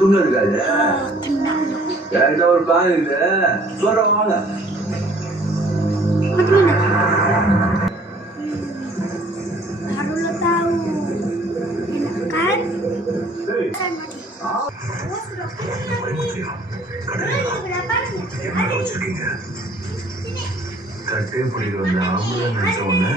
துண்ணு இருக்காது என்கிட்ட ஒரு பிளான் இருக்கு சொல்றேன் வாங்க கட்டே பிடிக்க வந்த ஆம்பளை நினைச்ச உடனே